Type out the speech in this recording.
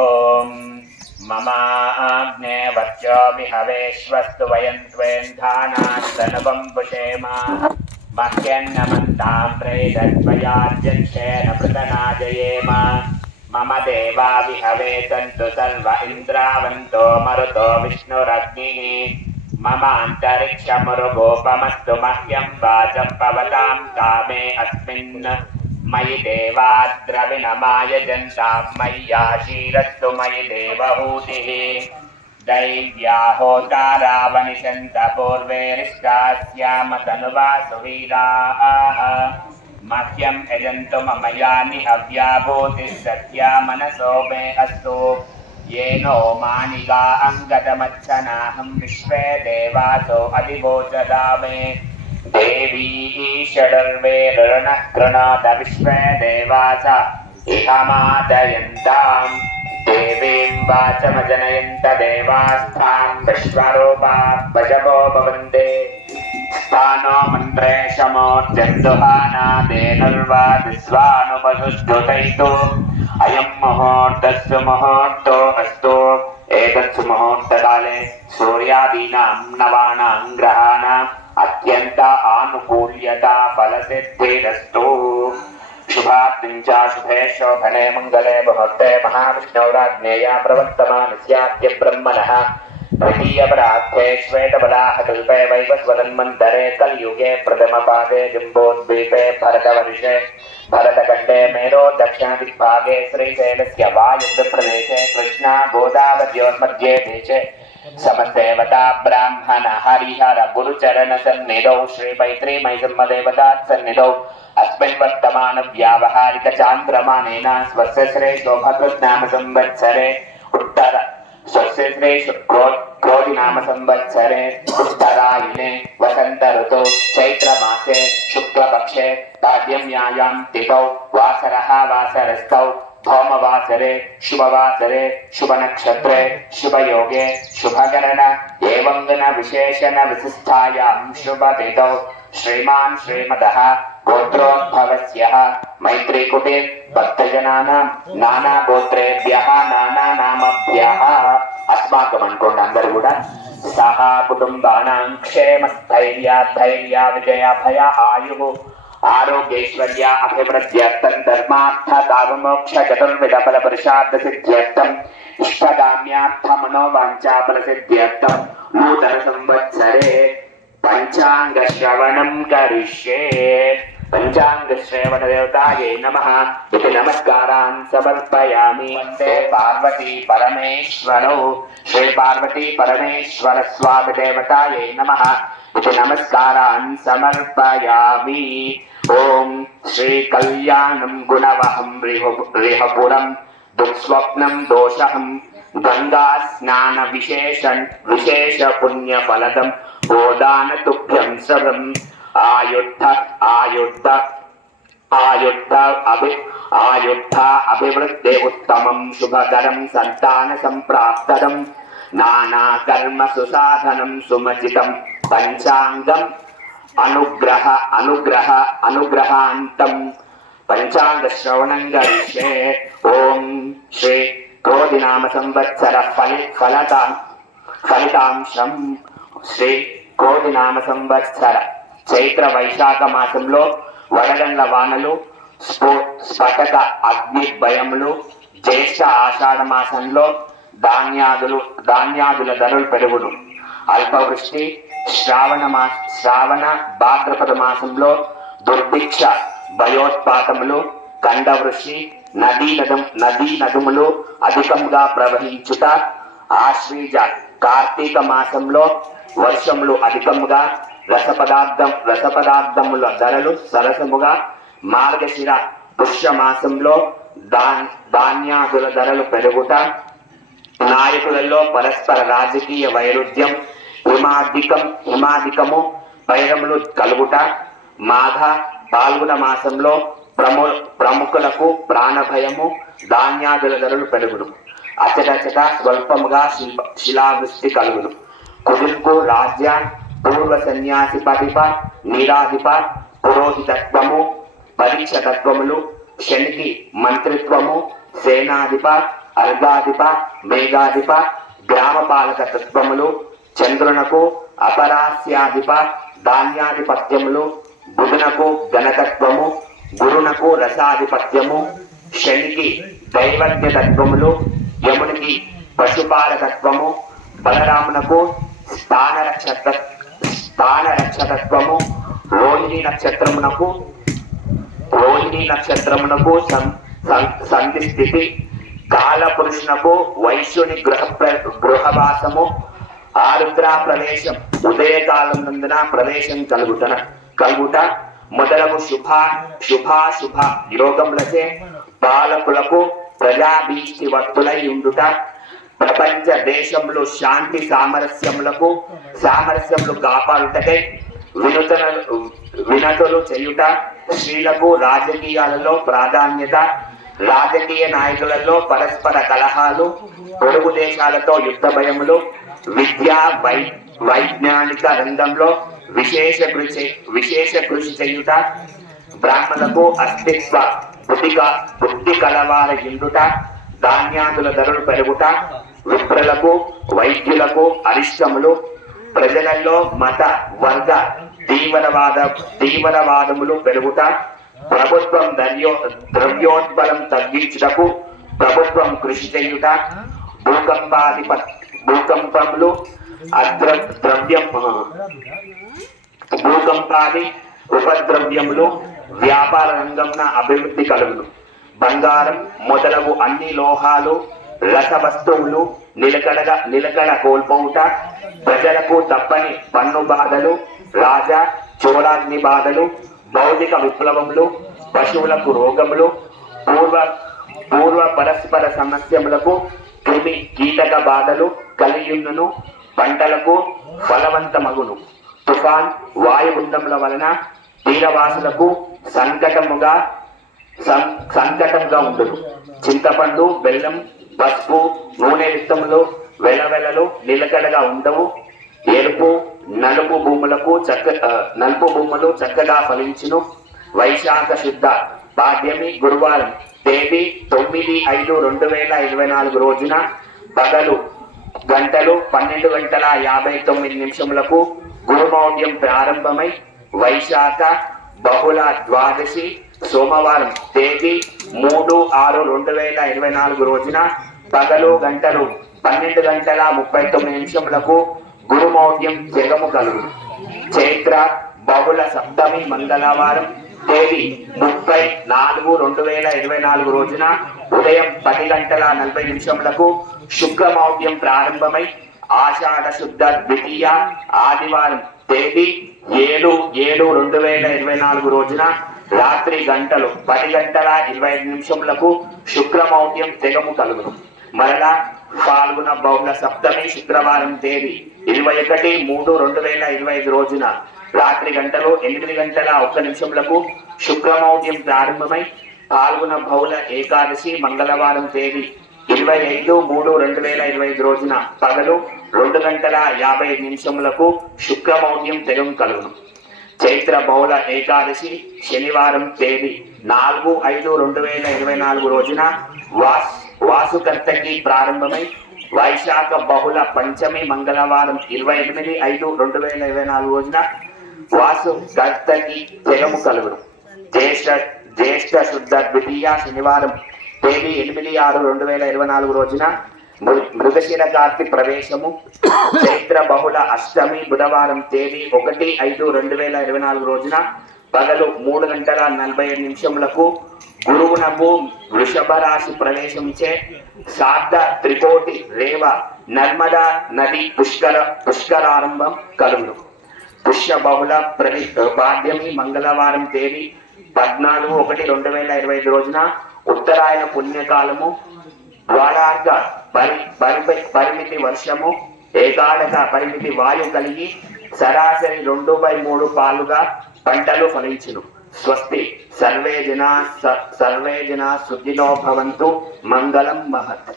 ఓం మమాగ్నే వర్చో విహవేశ్వస్తు వయం త్వేంధానాస్తనవం పుషేమ మహ్యన్నమంతాం ప్రేదద్వయార్జంచేన పృతనాజయేమ మమ దేవా విహవే తంతు సర్వ ఇంద్రావంతో మరుతో విష్ణురగ్నిః మమ అంతరిక్షమురుగోపమస్తు మహ్యం వాచం పవతాం కామే అస్మిన్ మయి దేవాద్రవిణమాయజంతాం మయ్యాశీరస్తు మయి దేవహూతిః दैव्या होतारावनिषन्त पूर्वेरिष्टास्याम तनुवा सुवीराः मह्यं यजन्तु मम यानि हव्याभूतिः सत्या मनसो मे अस्तु येनो मानिगा अङ्गतमच्छनाहं विश्वे देवासो अधिवोचदा मे देवी षडर्वेर्णः कृणात विश्वे देवास इहमादयन्ताम् देवीं वाचमजनयन्त देवास्थां विश्वरूपा भजवो भवन्ते स्थानो मन्त्रेशमोर्जन्दुहानादेनर्वादिस्वानुपसुष्ठुतैतो अयं मुहूर्तस्सु मुहूर्तो अस्तु एतत्सु मुहूर्तकाले सूर्यादीनां नवानां ग्रहाणाम् अत्यन्त आनुकूल्यता फलसिद्धिरस्तु शुभात्मिञ्चा शुभे शोभने मंगले मुहूर्ते महाविष्णुराज्ञेया प्रवर्तमानस्याद्य ब्रह्मणः द्वितीयपरार्थे श्वेतबलाः कल्पे वैवस्वतन्मन्तरे कलियुगे प्रथमपादे जम्बोद्वीपे भरतवर्षे भरतखण्डे मेरो दक्षिणदिग्भागे श्रीशैलस्य वायुव्यप्रदेशे कृष्णा गोदावर्योर्मध्ये देशे समदेवता ब्राह्मण हरिहर गुरुचरण सन्निधौ श्री मैत्री मैसम्मदेवता सन्निधौ अस्मिन् वर्तमान व्यावहारिक चान्द्रमानेन स्वस्य श्री शोभकृत्नाम संवत्सरे उत्तर स्वस्य श्री क्रोधि नाम संवत्सरे उत्तरायणे वसंत ऋतौ चैत्र मासे शुक्लपक्षे पाड्यम्यायां तिथौ वासरः वासरस्थौ भौमवासरे शुभवासरे शुभनक्षत्रे शुभयोगे शुभकरण एवं विशेषण विशिष्टायां शुभतिथौ श्रीमान् श्रीमदः गोत्रोद्भवस्यः मैत्रीकुटीर भक्तजनानां नाना गोत्रेभ्यः नाना नामभ्यः अस्माकम् अनुकोंడి అందరూ కూడా సహ కుటుంబానాం క్షేమ స్థైర్య ధైర్య విజయ భయ ఆయుః आरोग्यैश्वर्य अभिवृद्ध्यर्थं धर्मार्थ काममोक्ष चतुर्विध फल पुरुषार्थ सिद्ध्यर्थं इष्टकाम्यार्थ मनोवांछा फल सिद्ध्यर्थं नूतन संवत्सरे पंचांग श्रवणं करिष्ये। पंचांग श्रवण देवताये नमः इति नमस्कारान् समर्पयामि। वन्दे पार्वती परमेश्वरौ श्री पार्वती परमेश्वर स्वामी देवताये नमः इति नमस्कारान् समर्पयामि। ओम श्री कल्याणं गुणवहं रिहपुरं दुःस्वप्नं दोषहं गंगा स्नान विशेष पुण्य फलदं गोदान तुभ्यं सर्वं आयुद्ध आयुद्ध आयुद्ध अभिवृद्धे उत्तमं शुभकरं संतान संप्राप्तदं नाना कर्म सुसाधनं सुमचितं पंचांगं अनुग्रहान्तं पंचांग श्रवणं करिष्ये। ओम श्री क्रोधिनाम संवत्सर फलितांशं श्री क्रोधिनाम संवत्सर చైత్ర వైశాఖ మాసంలో వడగండ్ల వానలు స్ఫటక అగ్ని భయములు జ్యేష్ఠ ఆషాఢ మాసంలో ధాన్యాదుల ధరలు పెరుగును అల్పవృష్టి శ్రావణ భాద్రపద మాసంలో దుర్భిక్ష భయోత్పాతములు కండవృష్టి నదీ నదుములు అధికంగా ప్రవహించుట ఆశ్వీజ కార్తీక మాసంలో వర్షములు అధికంగా రసపదార్థముల ధరలు సరసముగా మార్గశిర పుష్య మాసంలో ధాన్యాదుల ధరలు పెరుగుట నాయకులలో పరస్పర రాజకీయ వైరుధ్యం హిమాధికము వైరములు కలుగుట మాఘ పాల్గొన మాసంలో ప్రముఖులకు ప్రాణభయము ధాన్యాదుల ధరలు పెరుగును అచటచట స్వల్పముగా శిలావృష్టి కలుగును కుదుర్పు రాజ్య పూర్వ సన్యాసిపతిప నీరాధిప పురోహితత్వము పరీక్ష తత్వములు శనికి మంత్రిత్వము సేనాధిప అర్ధాధిప మేఘాధిప గ్రామపాలక తత్వములు, చంద్రునకు అపరాస్యాధిప ధాన్యాధిపత్యములు, బుధునకు ఘనతత్వము, గురునకు రసాధిపత్యము, శనికి దైవజ్ఞ తత్వములు, యమునికి పశుపాలకత్వము, బలరామునకు స్థానరక్షతత్వము, రోహిణి నక్షత్రమునకు సంధి స్థితి, కాలపురుషునకు వైశ్యుని గృహవాసము, ఆరుద్ర ప్రవేశం ఉదయకాలం నందున ప్రవేశం కలుగుట మొదలగు శుభాశుభ యోగములచే పాలకులకు ప్రజాభీష్టి వర్తులై ఉండుట, ప్రపంచ దేశములు శాంతి సామరస్యములు కాపాడుటకై వినతులు చేయుట, స్త్రీలకు రాజకీయాలలో ప్రాధాన్యత, రాజకీయ నాయకులలో పరస్పర కలహాలు, పొరుగు దేశాలతో యుద్ధ భయములు, విద్యా వైజ్ఞానిక రంగంలో విశేష కృషి చేయుట, బ్రాహ్మణులకు అస్తిత్వ బుద్ధి కలవార ఇండుట, ధాన్యాదుల ధరలు పెరుగుట, విప్రులకు వైద్యులకు అరిష్టములు, ప్రజలలో మత వర్గ తీవ్రవాదములు పెరుగుట, ప్రభుత్వం ద్రవ్యోద్బలం తగ్గించుటకు ప్రభుత్వం కృషి చేయుట, భూకంపములు భూకంపాది ఉపద్రవ్యములు, వ్యాపార రంగంన అభివృద్ధి కలుగును, బంగారం మొదలగు అన్ని లోహాలు రస వస్తువులు నిలకడ కోల్పోవుట, ప్రజలకు తప్పని పన్ను బాధలు, రాజా చోళాగ్ని బాధలు, భౌతిక విప్లవములు, పశువులకు రోగములు, పూర్వ పరస్పర సమస్యములకు క్రిమి కీటక బాధలు కలియుండును, పంటలకు ఫలవంతమగును, తుఫాన్ వాయుగుండముల వలన తీరవాసులకు సంకటముగా ఉండును, చింతపండు బెల్లం పసుపు నూనె విత్తములు వెలవెలలు నిలకడగా ఉండవు, ఎరుపు నలుపు భూములు చక్కగా ఫలించును, వైశాఖ శుద్ధ పాడ్యమి గురువారం తేదీ 9/5/2024 రోజున పగలు గంటలు 12:59 గురుమౌఢ్యం ప్రారంభమై వైశాఖ బహుళ ద్వాదశి సోమవారం తేదీ 3/6/2024 రోజున పగలు గంటలు 12:39 గురుమౌఢ్యం జగము కలుగును. చైత్ర బహుళ సప్తమి మంగళవారం తేదీ 30/4/2024 రోజున ఉదయం 10:40 శుక్రమౌఢ్యం ప్రారంభమై ఆషాఢ శుద్ధ ద్వితీయ ఆదివారం తేదీ 7/7/2024 రోజున రాత్రి గంటలు 10:25 శుక్రమౌఢ్యం తెగము కలుగును. మరలా పాల్గొన బహుళ సప్తమి శుక్రవారం తేదీ 21/3/2025 రోజున రాత్రి గంటలు 8:01 శుక్రమౌఢ్యం ప్రారంభమై పాల్గొన బహుళ ఏకాదశి మంగళవారం తేదీ 25/3/2025 రోజున పగలు 2:50 శుక్రమౌఢ్యం తెగం కలుగును. చైత్ర బహుళ ఏకాదశి శనివారం తేదీ 4/5/2024 రోజున వాసుకర్తకి ప్రారంభమై వైశాఖ బహుళ పంచమి మంగళవారం 28/5/2024 రోజున వాసుకర్తకి తెగము కలుగును. జ్యేష్ఠ శుద్ధ ద్వితీయ శనివారం తేదీ 8/6/2024 రోజున మృగశిర కార్తి ప్రవేశము. చైత్ర బహుళ అష్టమి బుధవారం తేదీ 1/5/2024 రోజున పగలు 3:47 గురువునకు వృషభ రాశి ప్రవేశించే శార్ద త్రికోటి రేవ నర్మదా నది పుష్కరారంభం కలుగును. పుష్య బహుళ పాడ్యమి మంగళవారం తేదీ 14/1/2025 రోజున ఉత్తరాయణ పుణ్యకాలము. ద్వారార్ధ పరిమితి వర్షము, ఏకాదశ పరిమితి వాయు కలిగి సరాసరి 2/3 పాలుగా పంటలు ఫలించును. స్వస్తి సర్వే జనా సుఖినో భవంతు. మంగళం మహత్.